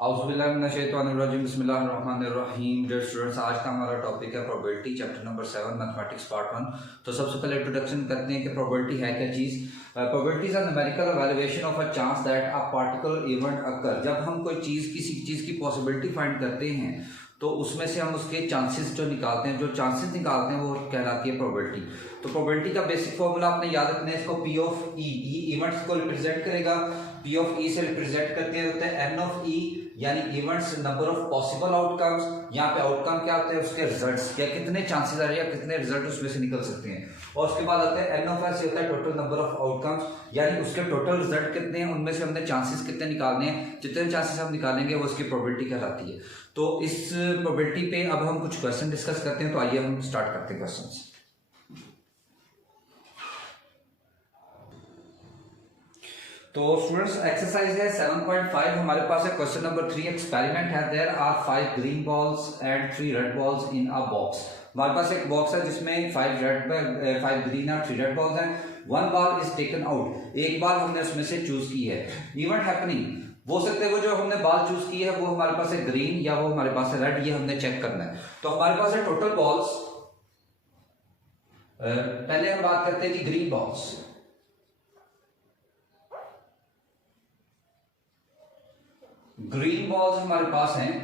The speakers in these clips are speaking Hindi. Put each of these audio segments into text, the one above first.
औज़ुबिल्लाहिमिनश्शैतानिर्रजीम बिस्मिल्लाहिर्रहमानिर्रहीम। डियर स्टूडेंट्स, आज का हमारा टॉपिक है probability, chapter number 7 mathematics part 1। तो सबसे पहले इंट्रोडक्शन करते हैं कि प्रोबेबिलिटी है क्या चीज़। Probability is a numerical evaluation of a chance that a particular event occur. जब हम कोई चीज़ किसी चीज़ की पॉसिबिलिटी फाइंड करते हैं तो उसमें से हम उसके चांसेस जो निकालते हैं, जो चांसेस निकालते हैं वो कहलाती है प्रोबेबिलिटी। तो प्रोबेबिलिटी का बेसिक फॉर्मूला आपने याद रखना है, इसको पी ऑफ ई, इवेंट्स को रिप्रेजेंट करेगा। पी ऑफ ई से रिप्रेजेंट करते होते हैं एन ऑफ ई, यानी events number of possible outcomes. यहाँ पे आउटकम क्या होते हैं, उसके रिजल्ट्स, या कितने चांसेस आ रहे हैं या कितने रिजल्ट उसमें से निकल सकते हैं। और उसके बाद आता है एन ऑफ एस, होता है टोटल नंबर ऑफ आउटकम्स, यानी उसके टोटल रिजल्ट कितने हैं, उनमें से हमने चांसेस कितने निकालने हैं। जितने चांसेस हम निकालेंगे वो उसकी प्रोबेबिलिटी कहलाती है। तो इस प्रोबेबिलिटी पे अब हम कुछ क्वेश्चन डिस्कस करते हैं। तो आइए हम स्टार्ट करते हैं क्वेश्चंस। तो स्टूडेंट्स, एक्सरसाइज है 7.5। हमारे पास है क्वेश्चन नंबर 3, एक्सपेरिमेंट है। There are 5 green balls and 3 red balls in a box. हमारे पास एक बॉक्स है जिसमें 5 ग्रीन और 3 रेड बॉल्स हैं। 1 बॉल इज टेकन आउट, एक बाल हमने उसमें से चूज की है। इवेंट हैपनिंग, हो सकते हैं वो जो हमने बॉल चूज की है वो हमारे पास है ग्रीन या वो हमारे पास है रेड, ये हमने चेक करना है। तो हमारे पास है टोटल बॉल्स। पहले हम बात करते हैं कि ग्रीन बॉल्स। ग्रीन बॉल्स हमारे पास हैं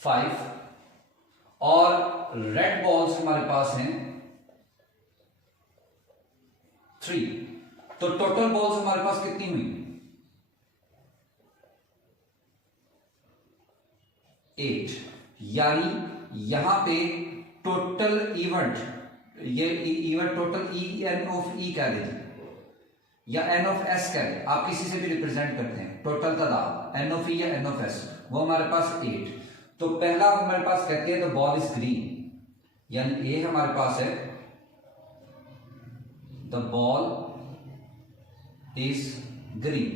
5 और रेड बॉल्स हमारे पास हैं 3। तो टोटल बॉल्स हमारे पास कितनी हुई? 8। यानी यहां पे टोटल इवेंट, ये event total E N of E कह दीजिए या एन ऑफ एस कह दे, आप किसी से भी रिप्रेजेंट करते हैं। टोटल तादाद एन ऑफ ई या एन ऑफ एस, वो हमारे पास 8। तो पहला हमारे पास कहते हैं द बॉल इज ग्रीन, यानी ए हमारे पास है द बॉल इज ग्रीन।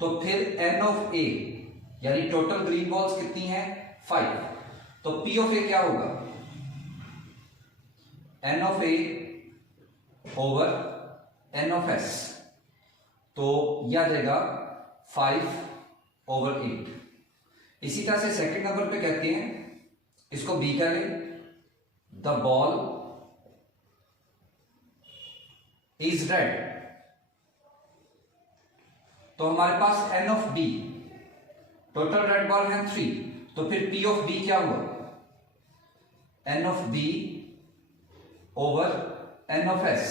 तो फिर एन ऑफ ए, यानी टोटल ग्रीन बॉल्स कितनी हैं? 5। तो पी ऑफ ए क्या होगा? N of A over N of S. तो यह आ जाएगा 5 ओवर 8। इसी तरह से सेकंड नंबर पे कहते हैं, इसको बी कह लें, द बॉल इज रेड। तो हमारे पास N of B, total red ball है 3। तो फिर पी ऑफ बी क्या हुआ? N of B over N of S.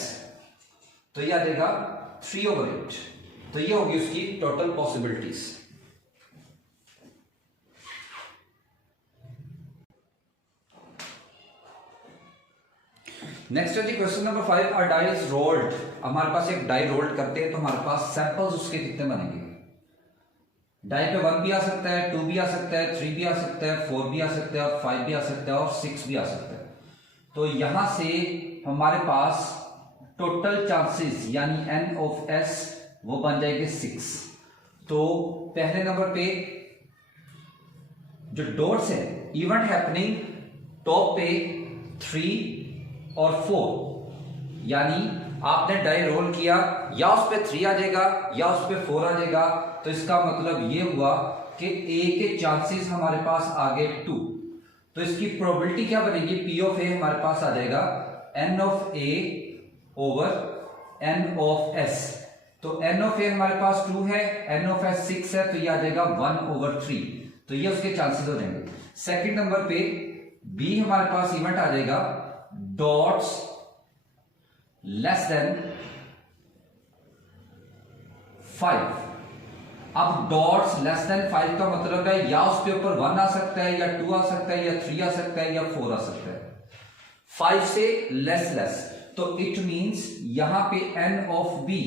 तो यह आ जाएगा 3 ओवर 8। तो ये होगी उसकी टोटल पॉसिबिलिटीज। नेक्स्ट है जी question number 5, a die is rolled. हमारे पास एक डाई रोल्ड करते हैं तो हमारे पास सैंपल्स उसके कितने बनेंगे? डाई पे 1 भी आ सकता है, 2 भी आ सकता है, 3 भी आ सकता है, 4 भी आ सकता है, और 5 भी आ सकता है, और 6 भी आ सकता है। तो यहां से हमारे पास टोटल चांसेस यानी एन ऑफ एस वो बन जाएंगे 6। तो पहले नंबर पे जो डॉट्स है, इवेंट हैपनिंग, टॉप पे 3 और 4, यानी आपने डाई रोल किया, या उस पे 3 आ जाएगा या उस पे 4 आ जाएगा। तो इसका मतलब ये हुआ कि ए के चांसेस हमारे पास आ गए 2। तो इसकी प्रोबेबिलिटी क्या बनेगी? पी ऑफ ए हमारे पास आ जाएगा n of A over N of S. तो एन ऑफ ए हमारे पास 2 है, एन ऑफ एस 6 है, तो ये आ जाएगा 1 ओवर 3। तो ये उसके चांसेस हो जाएंगे। सेकंड नंबर पे बी हमारे पास इवेंट आ जाएगा डॉट्स लेस देन 5। अब डॉट्स लेस देन 5 का मतलब है या उसके ऊपर 1 आ सकता है, या 2 आ सकता है, या 3 आ सकता है, या 4 आ सकता है। 5 से लेस। तो इट मींस यहां पे एन ऑफ बी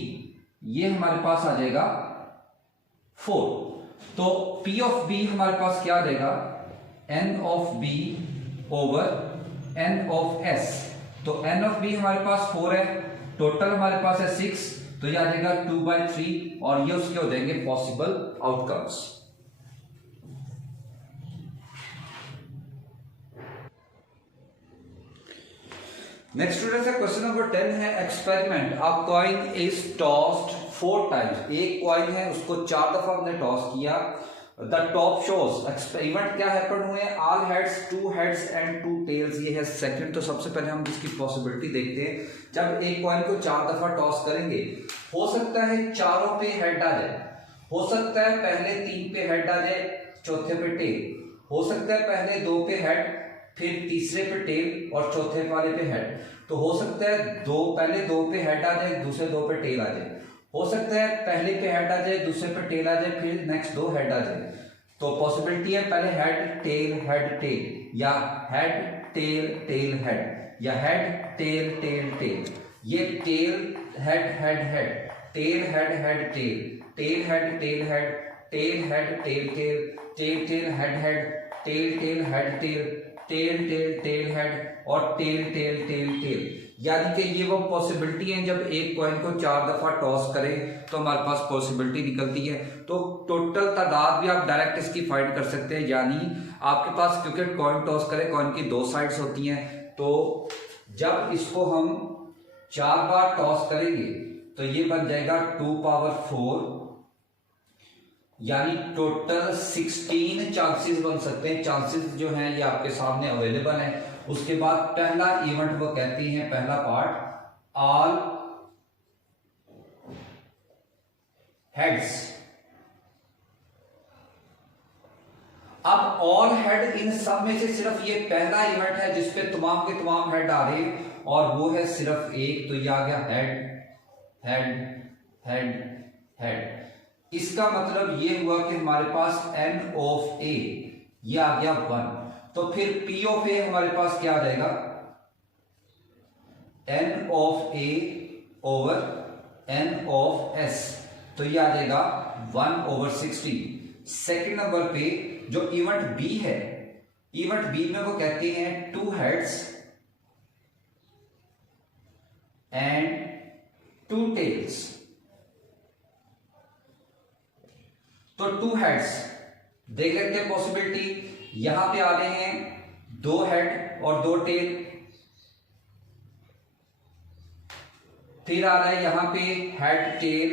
ये हमारे पास आ जाएगा 4। तो पी ऑफ बी हमारे पास क्या आ जाएगा? N of B over N of S. तो एन ऑफ बी हमारे पास 4 है, टोटल हमारे पास है 6। तो ये आ जाएगा 2/3, और ये उसके हो जाएंगे पॉसिबल आउटकम्स। नेक्स्ट स्टूडेंट्स है क्वेश्चन नंबर 10 है experiment. A coin is tossed 4 times, एक कॉइन है उसको 4 दफा हमने टॉस किया, द टॉप शोज इवेंट क्या हैपन हुए, all heads, 2 heads and 2 tails, ये है सेकंड। तो सबसे पहले हम इसकी पॉसिबिलिटी देखते हैं। जब एक कॉइन को 4 दफा टॉस करेंगे, हो सकता है चारों पे हेड आ जाए, हो सकता है पहले 3 पे हेड आ जाए, चौथे पे टेल, हो सकता है पहले 2 पे हेड, फिर तीसरे पे टेल और चौथे वाले पे हेड। तो हो सकता है पहले 2 पे हेड आ जाए, दूसरे 2 पे टेल आ जाए, हो सकता है पहले पे हेड आ जाए, दूसरे पे टेल आ जाए, फिर नेक्स्ट 2 हेड आ जाए। तो पॉसिबिलिटी है पहले हेड टेल, या हेड टेल टेल हेड, या हेड टेल टेल टेल। ये tail head head head, tail head head tail, tail head tail head, tail head tail tail, tail tail head head, tail tail head tail, tail tail tail head और टेल टेल टेल टेल। यानी कि ये वो पॉसिबिलिटी है, जब एक कॉइन को 4 दफा टॉस करें तो हमारे पास पॉसिबिलिटी निकलती है। तो टोटल तादाद भी आप डायरेक्ट इसकी फाइंड कर सकते हैं, यानी आपके पास क्योंकि कॉइन टॉस करें, कॉइन की 2 साइड्स होती हैं, तो जब इसको हम 4 बार टॉस करेंगे तो ये बन जाएगा 2 पावर 4, यानी टोटल 16 चांसेस बन सकते हैं। चांसेस जो हैं ये आपके सामने अवेलेबल हैं। उसके बाद पहला इवेंट वो कहती हैं, पहला पार्ट ऑल हेड्स। अब ऑल हेड, इन सब में से सिर्फ ये पहला इवेंट है जिसपे तमाम के तमाम हेड आ रहे हैं, और वो है सिर्फ एक, तो ये आ गया हेड हेड हेड हेड। इसका मतलब ये हुआ कि हमारे पास n ऑफ a ये आ गया 1। तो फिर p ऑफ a हमारे पास क्या आ जाएगा, n of a over n of s, तो ये आ जाएगा 1/16। सेकेंड नंबर पे जो इवेंट b है, इवेंट b में वो कहते हैं 2 हेड्स एंड 2 टेल्स। तो 2 हेड्स देख लेते हैं पॉसिबिलिटी। यहां पे आ रहे हैं 2 हेड और 2 टेल, फिर आ रहा है यहां पे हेड टेल,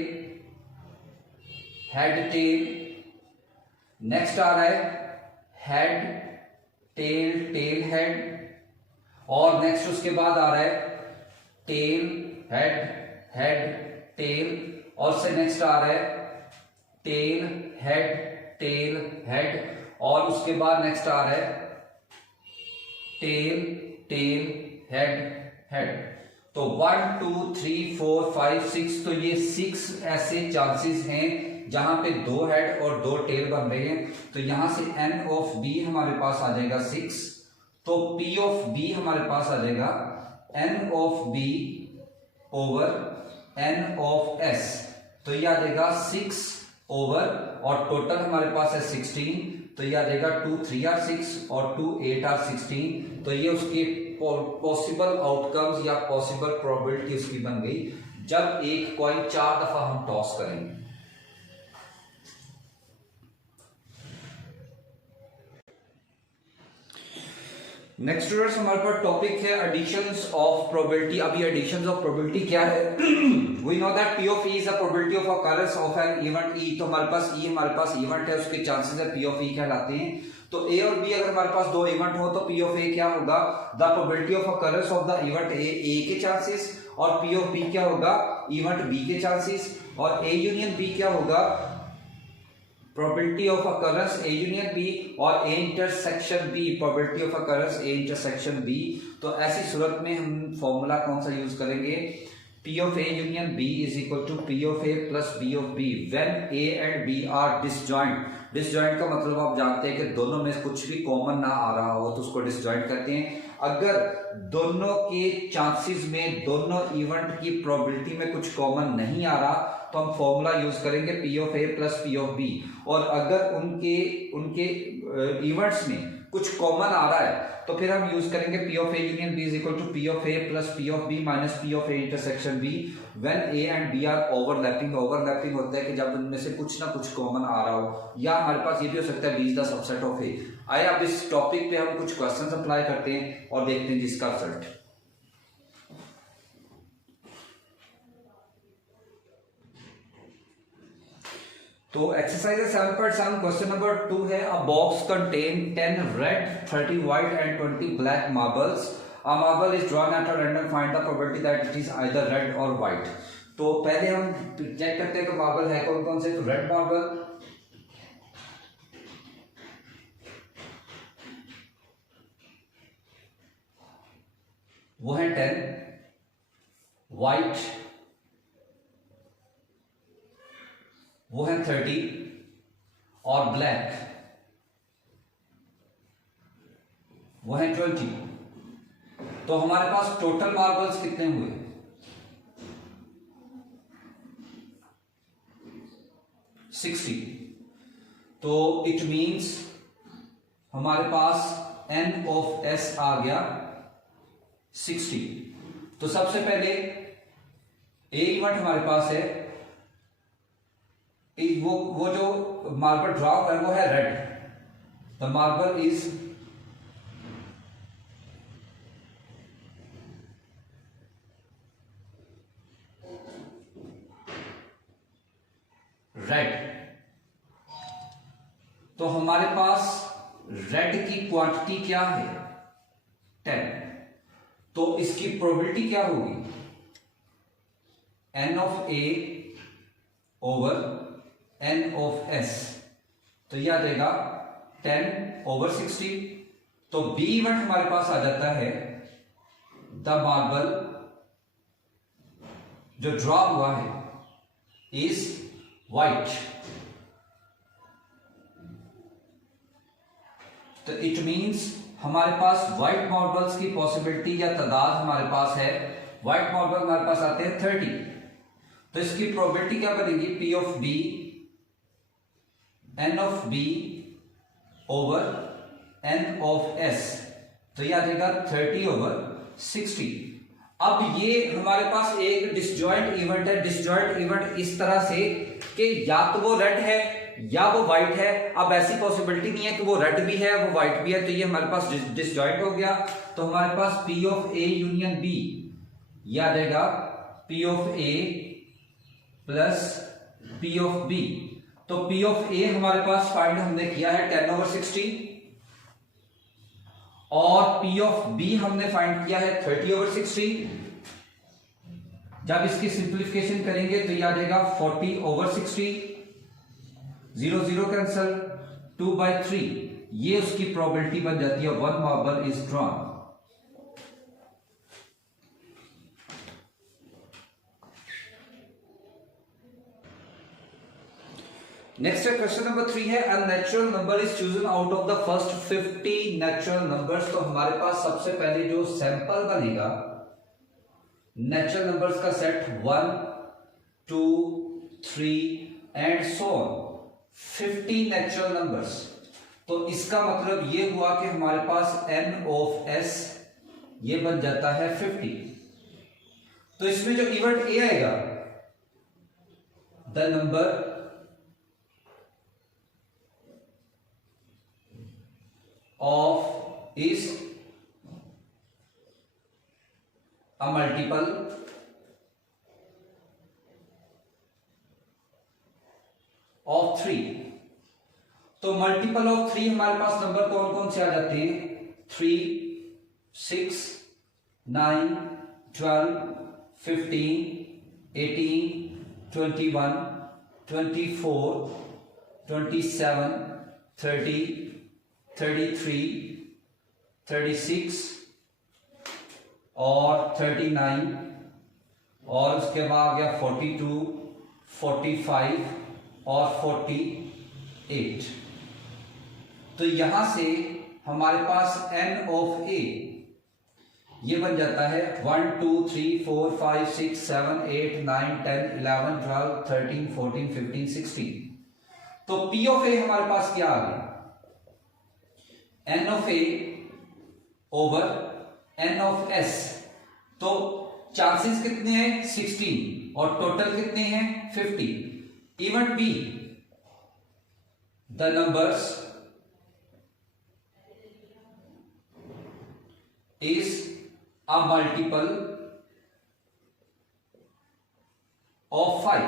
नेक्स्ट आ रहा है हेड टेल टेल हेड, और नेक्स्ट उसके बाद आ रहा है टेल हेड टेल, और से नेक्स्ट आ रहा है टेल हेड, और उसके बाद नेक्स्ट आ रहा है टेल हेड। तो 1 2 3 4 5 6, तो ये 6 ऐसे चांसेस हैं जहां पे 2 हेड और 2 टेल बन रहे हैं। तो यहां से n ऑफ b हमारे पास आ जाएगा 6, तो p ऑफ b हमारे पास आ जाएगा n of b over n of s, तो ये आ जाएगा 6 ओवर, और टोटल हमारे पास है 16, तो ये आ जाएगा 2 3 आर 6 और 2 8 आर 16। तो ये उसकी पॉसिबल आउटकम्स या पॉसिबल प्रोबेबिलिटी उसकी बन गई जब एक कॉइन 4 दफा हम टॉस करेंगे। नेक्स्ट स्टूडेंट्स हमारे पास टॉपिक है एडिशंस ऑफ प्रोबेबिलिटी। अभी एडिशंस ऑफ प्रोबेबिलिटी क्या है, we know that p of e is a probability of occurrence of an event e। तो हमारे पास e हमारे पास इवेंट है, उसके चांसेस है p of e कहलाते हैं। तो a और b अगर हमारे पास 2 इवेंट हो तो p of a क्या होगा, the probability of occurrence of the event a के चांसेस, और p of b क्या होगा, इवेंट b के चांसेस, और a यूनियन b क्या होगा, probability of occurrence A union B, और A intersection B probability of occurrence A intersection B। तो ऐसी सूरत में हम फॉर्मूला कौन सा यूज करेंगे, P of A union B is equal to P of A plus B of B when A and B are disjoint। Disjoint का मतलब आप जानते हैं कि दोनों में कुछ भी कॉमन ना आ रहा हो तो उसको डिसजॉइंट कहते हैं। अगर दोनों के चांसेस में, दोनों इवेंट की प्रोबेबिलिटी में कुछ कॉमन नहीं आ रहा तो हम फॉर्मूला यूज करेंगे P of A plus P of B। और अगर उनके इवेंट्स में कुछ कॉमन आ रहा है तो फिर हम यूज करेंगे P of A union B is equal to P of A plus P of B minus P of A intersection B when A and B are overlapping। Overlapping होता है कि जब उनमें से कुछ ना कुछ कॉमन आ रहा हो, या हमारे पास ये भी हो सकता है B is the subset of A। आइए अब इस टॉपिक पे हम कुछ क्वेश्चंस अप्लाई करते हैं और देखते हैं जिसका रिजल्ट। तो एक्सरसाइज 7.7 क्वेश्चन नंबर 2 है, अ box contain 10 red 30 white and 20 black marbles, a marble is drawn at a random, find the probability that it is either red और व्हाइट। तो पहले हम चेक करते हैं कि मार्बल है कौन कौन से। तो रेड मार्बल, वो है 10, व्हाइट वो है 30 और ब्लैक वो है 20। तो हमारे पास टोटल मार्बल्स कितने हुए? 60। तो इट मींस हमारे पास n ऑफ s आ गया 60। तो सबसे पहले ए इवेंट हमारे पास है, वो जो मार्बल ड्रॉ है वो है red. The marble is red. तो हमारे पास रेड की क्वांटिटी क्या है? 10। तो इसकी प्रोबेबिलिटी क्या होगी? n of a over n of s। तो यह आ जाएगा 10 ओवर 60। तो b इवेंट हमारे पास आ जाता है, द मार्बल जो ड्रॉ हुआ है इज व्हाइट। तो इट मींस हमारे पास व्हाइट मार्बल्स की पॉसिबिलिटी या तादाद हमारे पास है, व्हाइट मार्बल हमारे पास आते हैं 30। तो इसकी प्रोबेबिलिटी क्या बनेगी? P of B n of B over n of S। तो यह आ जाएगा 30 ओवर 60। अब ये हमारे पास एक डिसजॉइंट इवेंट है। डिसजॉइंट इवेंट इस तरह से कि या तो वो रेड है या वो व्हाइट है। अब ऐसी पॉसिबिलिटी नहीं है कि वो रेड भी है वो व्हाइट भी है, तो ये हमारे पास डिसजॉइंट हो गया। तो हमारे पास P of A union B यह आ जाएगा P of A plus P of B। तो P ऑफ A हमारे पास फाइंड हमने किया है 10 ओवर 60 और P ऑफ B हमने फाइंड किया है 30 ओवर 60। जब इसकी सिंप्लीफिकेशन करेंगे तो यह आ जाएगा 40 ओवर 60, 0 0 कैंसल, 2/3। ये उसकी प्रोबेबिलिटी बन जाती है, one marble is drawn. Next है क्वेश्चन नंबर 3 है, a natural number is chosen out of the first 50 natural numbers. तो हमारे पास सबसे पहले जो सैंपल बनेगा नेचुरल नंबर्स का set 1 2 3 and so on, 50 natural numbers. तो इसका मतलब ये हुआ कि हमारे पास n ऑफ s ये बन जाता है 50। तो इसमें जो इवेंट a आएगा, the number of is a multiple of 3। तो मल्टीपल ऑफ 3 हमारे पास नंबर कौन कौन से आ जाते हैं? 3 6 9 12 15 18 21 24 27 30 33 36 और 39 और उसके बाद आ गया 42 45 और 48। तो यहां से हमारे पास n ऑफ a ये बन जाता है 1 2 3 4 5 6 7 8 9 10 11 12 13 14 15 16। तो p ऑफ a हमारे पास क्या आ गया? n of a over n of s। तो चांसेस कितने हैं? 16 और टोटल कितने हैं? 50। Event b, the numbers is a multiple of 5।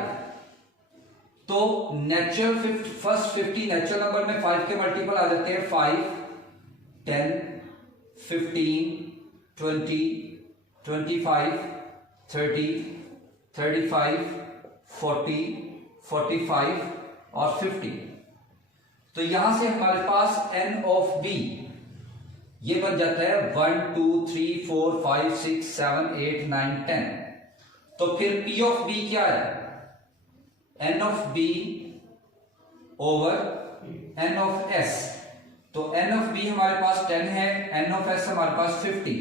तो नेचुरल फर्स्ट 50 नेचुरल नंबर में 5 के मल्टीपल आ जाते हैं 5, 10, 15, 20, 25, 30, 35, 40, 45 और 50। तो यहां से हमारे पास n ऑफ b ये बन जाता है 1 2 3 4 5 6 7 8 9 10। तो फिर p ऑफ b क्या है? n of b over n of s। तो n ऑफ b हमारे पास 10 है, n ऑफ s हमारे पास 50।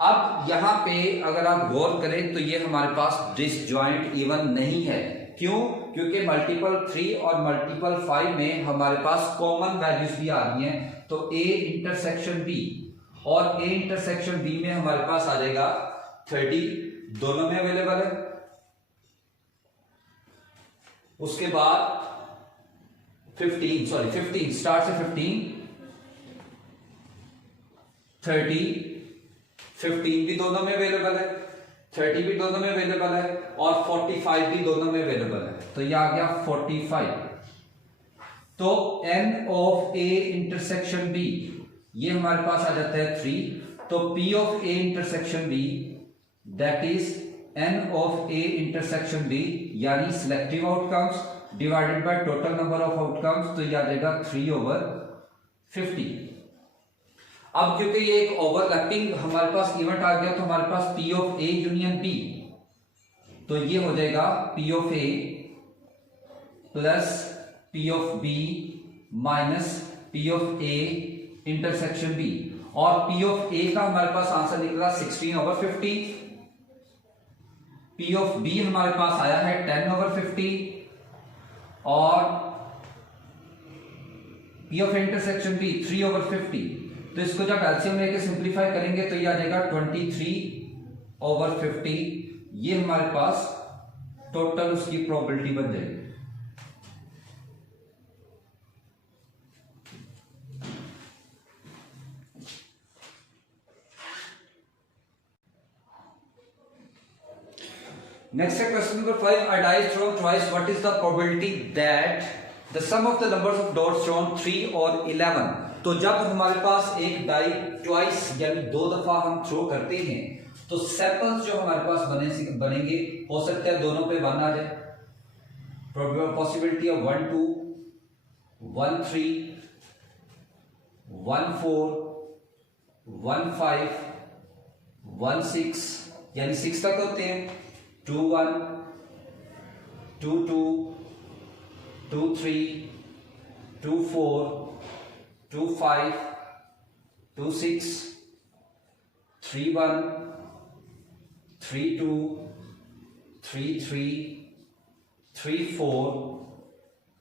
अब यहां पे अगर आप गौर करें तो ये हमारे पास डिसजॉइंट इवन नहीं है। क्यों? क्योंकि मल्टीपल 3 और मल्टीपल 5 में हमारे पास कॉमन वैल्यूज भी आ रही हैं। तो a इंटरसेक्शन b और a इंटरसेक्शन b में हमारे पास आ जाएगा 30, दोनों में अवेलेबल है। उसके बाद 15 स्टार्ट से 15, 30, 15 भी दोनों में अवेलेबल है, 30 भी दोनों में अवेलेबल है और 45 भी दोनों में अवेलेबल है। तो ये आ गया 45। तो n of a intersection b ये हमारे पास आ जाता है 3। तो p of a intersection b that is n of a intersection b यानी selective outcomes divided by total number of outcomes. तो ये आ जाएगा 3/50। अब क्योंकि ये एक ओवरलैपिंग हमारे पास इवेंट आ गया तो हमारे पास p of a union b, तो ये हो जाएगा p of a plus p of b minus p of a intersection b। और p ऑफ a का हमारे पास आंसर निकला 16/50। p ऑफ b हमारे पास आया है 10/50 और p ऑफ इंटरसेक्शन b 3/50। तो इसको जब एलसीएम लेके सिंपलीफाई करेंगे तो ये आ जाएगा 23/50। ये हमारे पास टोटल उसकी प्रोबेबिलिटी बन जाएगी। Next question number 5. A die is thrown twice. What is the probability that the sum of the numbers of dots thrown 3 or 11? तो जब हमारे पास एक डाई ट्वाइस यानी 2 दफा हम थ्रो करते हैं तो सैंपल्स जो हमारे पास बनेंगे हो सकता है दोनों पे 1 आ जाए। पॉसिबिलिटी ऑफ 1 2, 1 3, 1 4, 1 5, 1 6 यानी 6 तक होते हैं। 2 1, 2 2, 2 3, 2 4, 2 5, 2 6, 3 1, 3 2, 3 3, 3 4,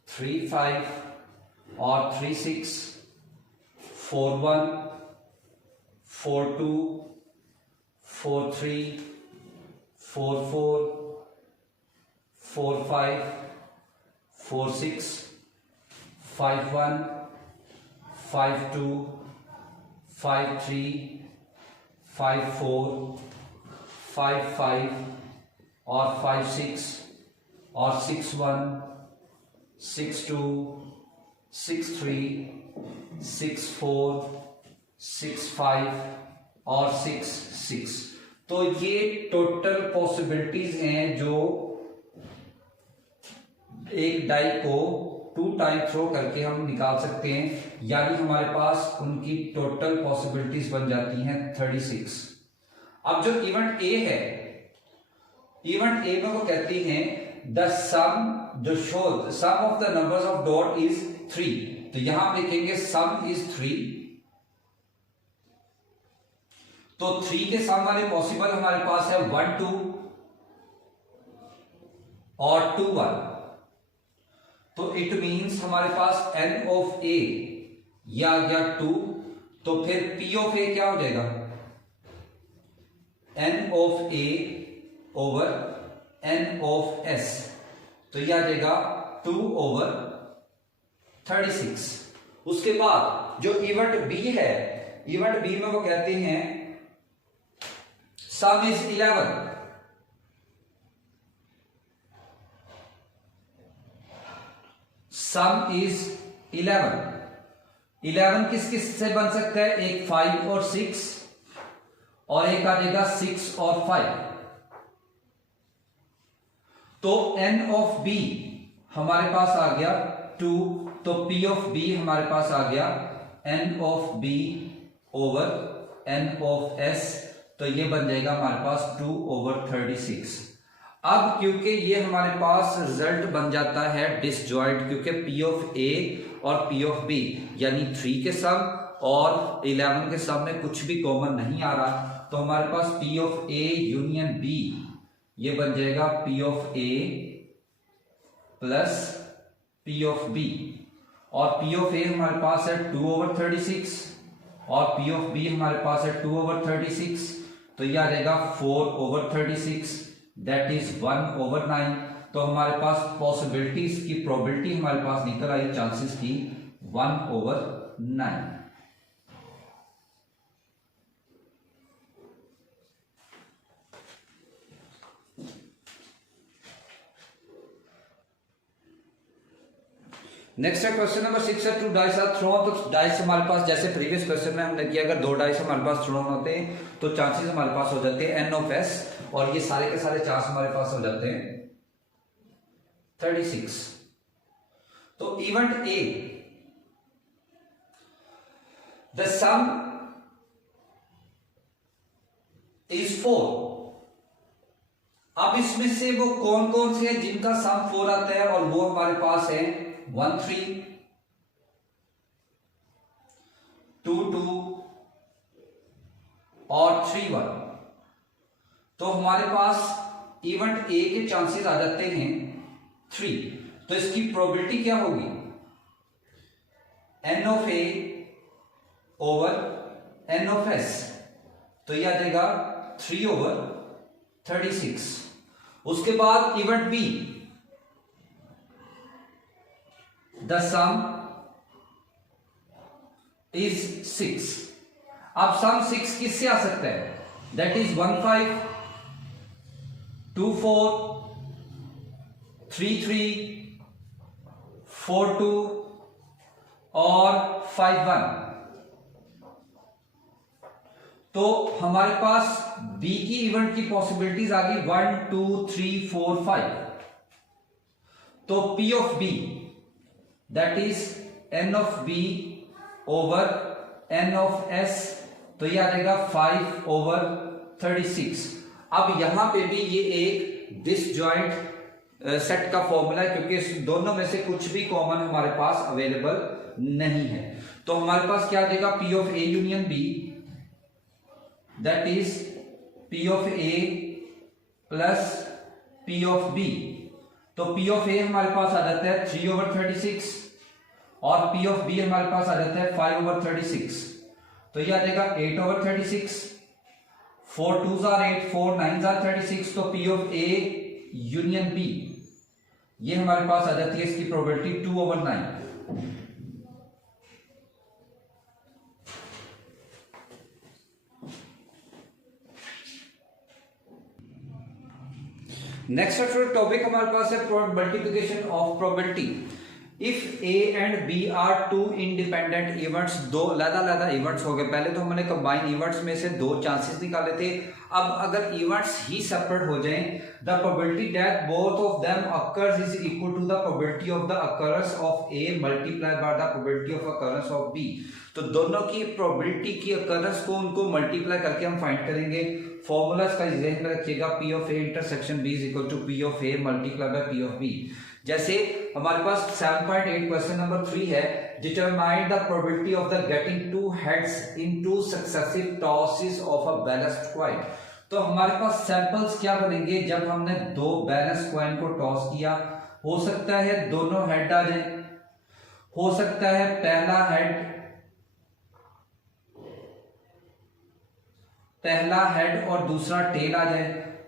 3 5 और 3 6, 4 1, 4 2, 4 3, 4 4, 4 5, 4 6, 5 1, 5 2, 5 3, 5 4, 5 5 और 5 6 और 6 1, 6 2, 6 3, 6 4, 6 5 और 6 6। तो ये टोटल पॉसिबिलिटीज हैं जो एक डाई को 2 टाइम थ्रो करके हम निकाल सकते हैं, यानी हमारे पास उनकी टोटल पॉसिबिलिटीज बन जाती हैं 36। अब जो इवेंट ए है, इवेंट ए में वो कहते हैं द सम जो show sum of the numbers of dot is 3। तो यहां आप लिखेंगे सम इज 3। तो 3 के सम वाले पॉसिबल हमारे पास है 1 2 और 2 1। तो इट मींस हमारे पास n ऑफ a ये आ गया 2। तो फिर p ऑफ a क्या हो जाएगा? n of a over n of s। तो ये आ जाएगा 2/36। उसके बाद जो इवेंट b है, इवेंट b में वो कहते हैं सम इज 11। सम इज 11 किस किस से बन सकता है, एक 5 और 6 और एक आ जाएगा 6 और 5। तो n ऑफ b हमारे पास आ गया 2, तो p ऑफ b हमारे पास आ गया n of b over n of s, तो ये बन जाएगा हमारे पास 2 ओवर 36। अब क्योंकि ये हमारे पास रिजल्ट बन जाता है डिसजॉइंट, क्योंकि p ऑफ a और p ऑफ b यानी 3 के सम और 11 के सम में कुछ भी कॉमन नहीं आ रहा, तो हमारे पास p of a union b ये बन जाएगा p of a plus p of b, और p ऑफ a हमारे पास है 2 ओवर 36 और p ऑफ b हमारे पास है 2 ओवर 36, तो यह आ जाएगा 4 ओवर 36 दैट इज 1 ओवर 9। तो हमारे पास पॉसिबिलिटीज की प्रोबेबिलिटी हमारे पास निकल आई चांसेस की 1 ओवर 9। नेक्स्ट है क्वेश्चन नंबर 6 है 2 डाइस आर थ्रोन। तो डाइस हमारे पास जैसे प्रीवियस क्वेश्चन में हमने किया, अगर 2 डाइस हमारे पास थ्रोन होते हैं तो चांसेस हमारे पास हो जाते हैं n ऑफ s, और ये सारे के सारे चांस हमारे पास हो जाते हैं 36। तो event A, the some is 4। अब इसमें से वो कौन कौन से हैं जिनका सम 4 आता है, और वो हमारे पास है 1 3, 2 2 और 3 1। तो हमारे पास इवेंट A के चांसेस आ जाते हैं 3। तो इसकी प्रोबेबिलिटी क्या होगी, n of a over n of s, तो यह आ जाएगा 3 ओवर 36। उसके बाद event B, the some is 6। अब सम 6 किससे आ सकता है, दैट इज 1 5, 2 4, 3 3, 4 2 और 5 1। तो हमारे पास B की इवेंट की पॉसिबिलिटीज आ गई 1 2 3 4 5। तो P of B that is n of b over n of s, तो यह आ जाएगा 5 ओवर 36। अब यहां पे भी ये एक डिसजॉइंट सेट का फॉर्मूला है, क्योंकि इस दोनों में से कुछ भी कॉमन हमारे पास अवेलेबल नहीं है। तो हमारे पास क्या आ जाएगा, p of a union b that is p of a plus p of b। तो P ऑफ A हमारे पास आ जाता है 3 ओवर 36 और P ऑफ B हमारे पास आ जाता है 5 ओवर 36। तो ये आ जाएगा 8 over 36, 4 2s are 8, 4 9s are 36। तो P of A union B ये हमारे पास आ जाती है, इसकी प्रोबेबिलिटी 2 ओवर 9। नेक्स्ट टॉपिक हमारे पास है multiplication of probability. If A and B are two independent events, दो अलग-अलग इवेंट्स हो गए। पहले तो हमने कंबाइन इवेंट्स में से 2 चांसेस निकाले थे। अब अगर इवेंट्स ही सेपरेट हो जाएं, the probability that both of them occurs is equal to the probability of the occurrence of A multiplied by the probability of occurrence of B. तो दोनों की प्रोबेबिलिटी की अकरेंस को उनको मल्टीप्लाई करके हम फाइंड करेंगे। फॉर्मूलाज का ध्यान में रखिएगा, P of A intersection B is equal to P of A multiply by P of B. जैसे हमारे पास 7.8 क्वेश्चन नंबर 3 है, determine the probability of the getting 2 heads in 2 successive tosses of a balanced coin. तो हमारे पास सैंपल्स क्या बनेंगे, जब हमने 2 बैलेंस कॉइन को टॉस किया, हो सकता है दोनों हेड आ जाए, हो सकता है पहला हेड और दूसरा टेल आ जाए,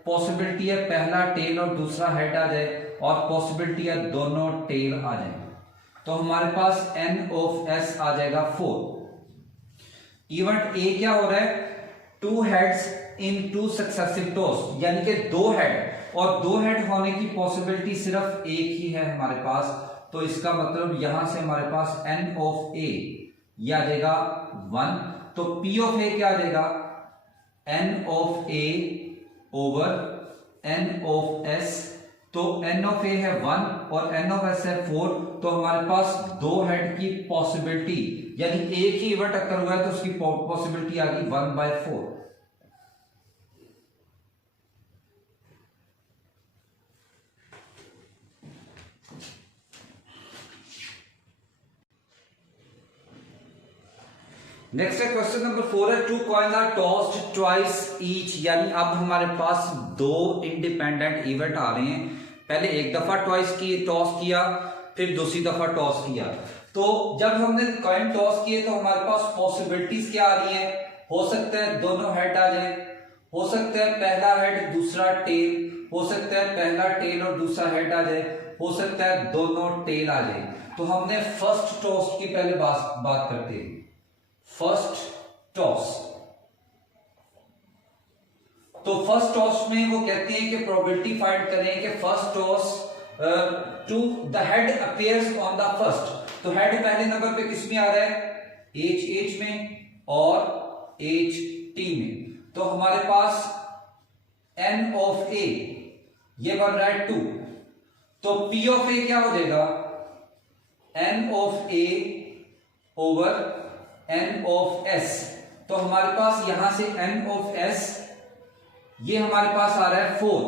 पॉसिबिलिटी है पहला टेल और दूसरा हेड आ जाए, और पॉसिबिलिटी है दोनों टेल आ जाए। तो हमारे पास n ऑफ s आ जाएगा 4। इवेंट A क्या हो रहा है, 2 हेड्स इन 2 सक्सेसिव टॉस, यानी कि 2 हेड, और 2 हेड होने की पॉसिबिलिटी सिर्फ एक ही है हमारे पास, तो इसका मतलब यहां से हमारे पास n ऑफ ए ये आ जाएगा 1, तो p ऑफ ए क्या आ जाएगा n of A over n of s, तो n ऑफ ए है 1 और n ऑफ s है 4, तो हमारे पास दो हेड की पॉसिबिलिटी यानी एक ही इवेंट अकर हुआ है तो उसकी पॉसिबिलिटी आ गई 1/4। नेक्स्ट है क्वेश्चन नंबर 4 है 2 coins are tossed twice each, यानी अब हमारे पास दो इंडिपेंडेंट इवेंट आ रहे हैं, पहले एक दफा टॉस किया फिर दूसरी दफा टॉस किया, तो जब हमने कॉइन टॉस किए तो हमारे पास पॉसिबिलिटीज क्या आ रही है, हो सकता है दोनों हेड आ जाए, हो सकता है पहला हेड दूसरा टेल, हो सकता है पहला टेल और दूसरा हेड आ जाए, हो सकता है दोनों टेल आ जाए। तो हमने फर्स्ट टॉस की पहले बात करते हैं। फर्स्ट टॉस, तो फर्स्ट टॉस में वो कहते हैं कि प्रोबेबिलिटी फाइंड करें कि first toss to the head appears on the first, तो हेड पहले नंबर पे किस में आ रहा है, एच में और एच टी में, तो हमारे पास n ऑफ ए ये बन रहा है 2, तो p ऑफ ए क्या हो जाएगा n of A over n of s, तो हमारे पास यहां से n ऑफ s ये हमारे पास आ रहा है 4,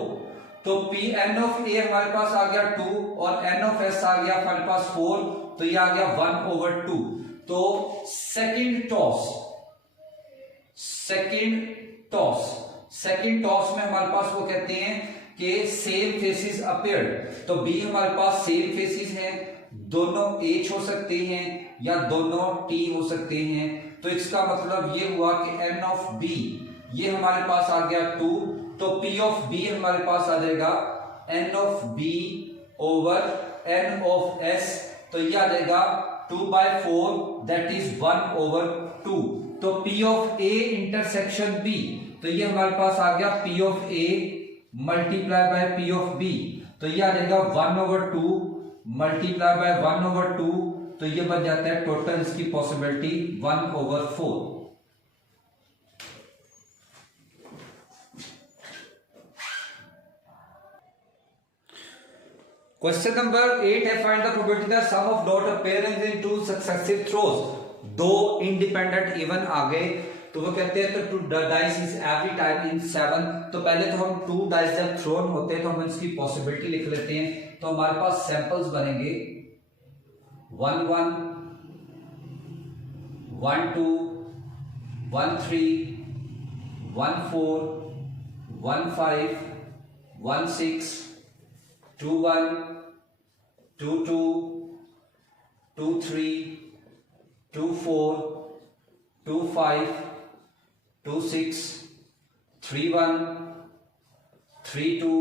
तो p n ऑफ a हमारे पास आ गया 2 और n ऑफ s आ गया हमारे पास 4, तो ये आ गया 1/2। तो सेकंड टॉस में हमारे पास वो कहते हैं कि सेम फेसेस अपीयर्ड, तो b हमारे पास सेम फेसेस हैं, दोनों h हो सकते हैं या दोनों t हो सकते हैं, तो इसका मतलब ये हुआ कि n ऑफ b ये हमारे पास आ गया 2, तो p ऑफ b हमारे पास आ जाएगा n of b over n of s, तो ये आ जाएगा 2/4 दैट इज 1/2, तो p of a intersection b, तो ये हमारे पास आ गया p of a multiply by p of b, तो ये आ जाएगा 1/2 मल्टीप्लाई बाय 1/2, तो ये बन जाता है टोटल इसकी पॉसिबिलिटी 1/4। क्वेश्चन नंबर 8 है find the probability that sum of dot appearing in two successive throws, दो इंडिपेंडेंट इवन आ गए, तो वो कहते हैं तो 2 dice is every time in 7, तो पहले तो हम 2 डाइस जब थ्रोन होते हैं तो हम इसकी पॉसिबिलिटी लिख लेते हैं, तो हमारे पास सैंपल्स बनेंगे 1 1 1 2 1 3 1 4 1 5 1 6 2 1 2 2 2 3 2 4 2 5 2 6 3 1 3 2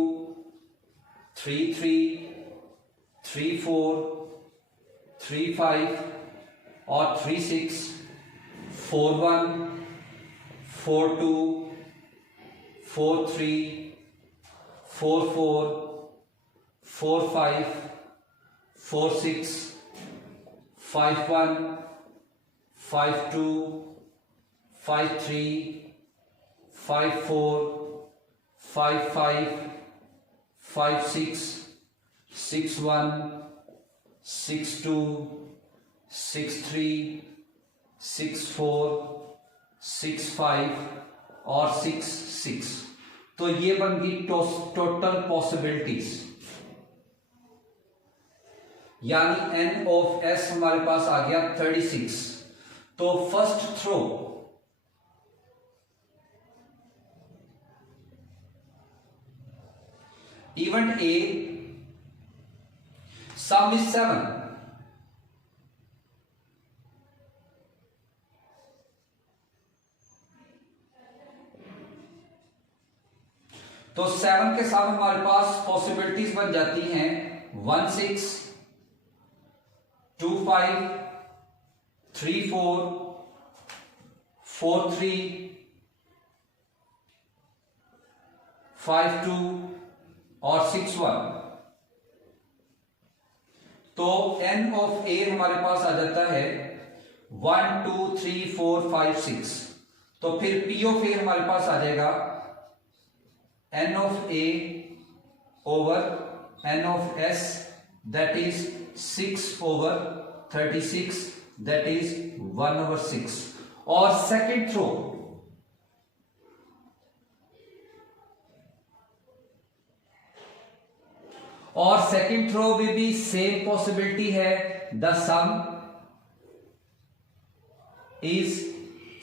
3 3 3 4 3 5 और 3 6 4 1 4 2 4 3 4 4 4 5 4 6 5 1 5 2 5 3 5 4 5 5 5 6 6 1 6 2 6 3 6 4 6 5 और 6 6, तो ये बन गई टोटल पॉसिबिलिटीज, यानी n ऑफ s हमारे पास आ गया 36, तो first throw event A sum is 7, तो 7 के साथ हमारे पास पॉसिबिलिटीज बन जाती हैं 1 6 2 5 3 4 4 3 5 2 और 6 1, तो n ऑफ a हमारे पास आ जाता है 1 2 3 4 5 6। तो फिर p ऑफ a हमारे पास आ जाएगा n of a over n of s, that is 6 over 36, that is 1 over 6। और सेकेंड थ्रो, और सेकेंड थ्रो में भी सेम पॉसिबिलिटी है, द सम इज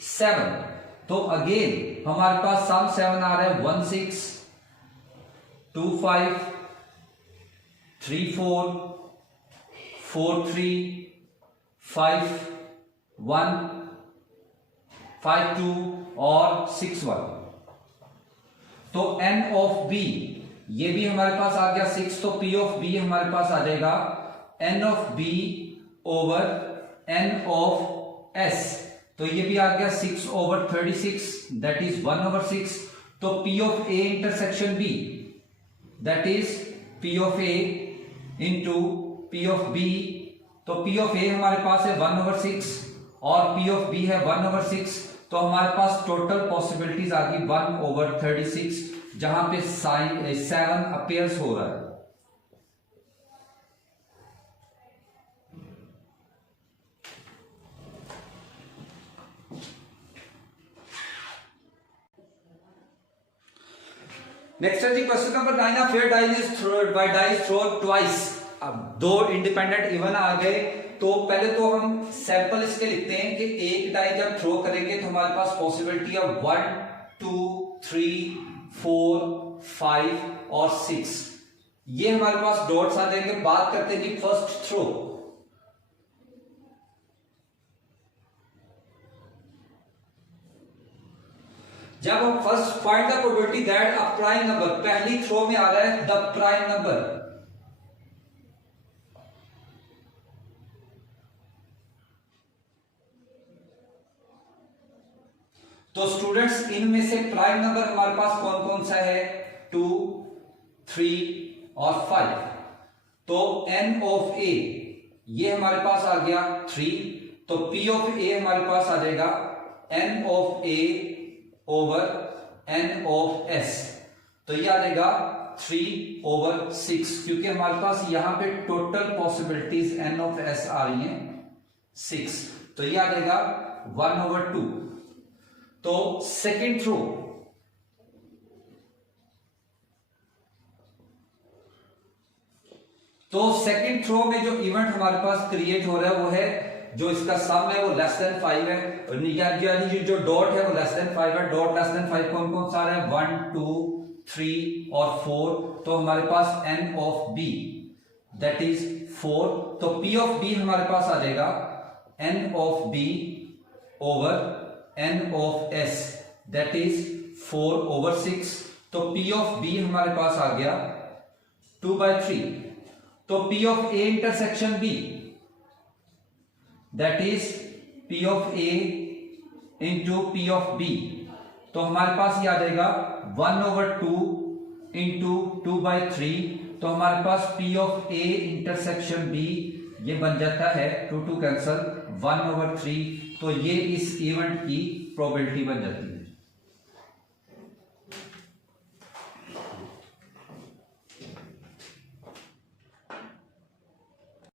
7। तो अगेन हमारे पास सम 7 आ रहा है 1 6 2 5 3 4 4 3 5 1 5 2 और 6 1। तो n ऑफ b ये भी हमारे पास आ गया 6, तो p ऑफ b हमारे पास आ जाएगा n of b over n of s। तो ये भी आ गया 6 ओवर 36, दैट इज 1 ओवर 6। तो p of a intersection b, that is p of a into p of b। तो p ऑफ a हमारे पास है 1 ओवर 6 और p ऑफ b है 1 ओवर 6। तो हमारे पास टोटल पॉसिबिलिटीज आ गई 1 ओवर 36, जहां पे 7 अपीयर्स हो रहा है। नेक्स्ट है जी question number 9। Fair dice is thrown twice. अब दो इंडिपेंडेंट इवन आ गए, तो पहले तो हम सैंपल इसके लिखते हैं कि एक डाई जब थ्रो करेंगे तो हमारे पास पॉसिबिलिटी है 1 2 3 4 5 और 6। ये हमारे पास डॉट्स आ जाएंगे। बात करते हैं जी फर्स्ट थ्रो। जब हम first find the probability that a prime number, पहली थ्रो में आ रहा है द प्राइम नंबर, तो स्टूडेंट्स इनमें से प्राइम नंबर हमारे पास कौन कौन सा है, 2 3 और 5। तो n ऑफ a ये हमारे पास आ गया 3, तो p ऑफ a हमारे पास आ जाएगा n of a over n of s। तो ये आ जाएगा 3 ओवर 6, क्योंकि हमारे पास यहां पे total possibilities n of s आ रही हैं 6। तो ये आ जाएगा 1 ओवर 2। तो सेकेंड थ्रो, तो सेकेंड थ्रो में जो इवेंट हमारे पास क्रिएट हो रहा है वो है, जो इसका सम है वो लेस देन 5 है, यानी जो डॉट है वो लेस देन 5 है। डॉट लेस देन 5 कौन कौन सा है, 1 2 3 और 4। तो हमारे पास n of b that is 4। तो p ऑफ b हमारे पास आ जाएगा n of b over n of s, that is 4 over 6। तो p ऑफ b हमारे पास आ गया 2/3। तो p of a intersection b, that is p of a into p of b। तो हमारे पास ये आ जाएगा 1 ओवर 2 इंटू 2/3। तो हमारे पास p of a intersection b ये बन जाता है 2 2 कैंसल 1 ओवर 3। तो ये इस इवेंट की प्रोबेबिलिटी बन जाती है।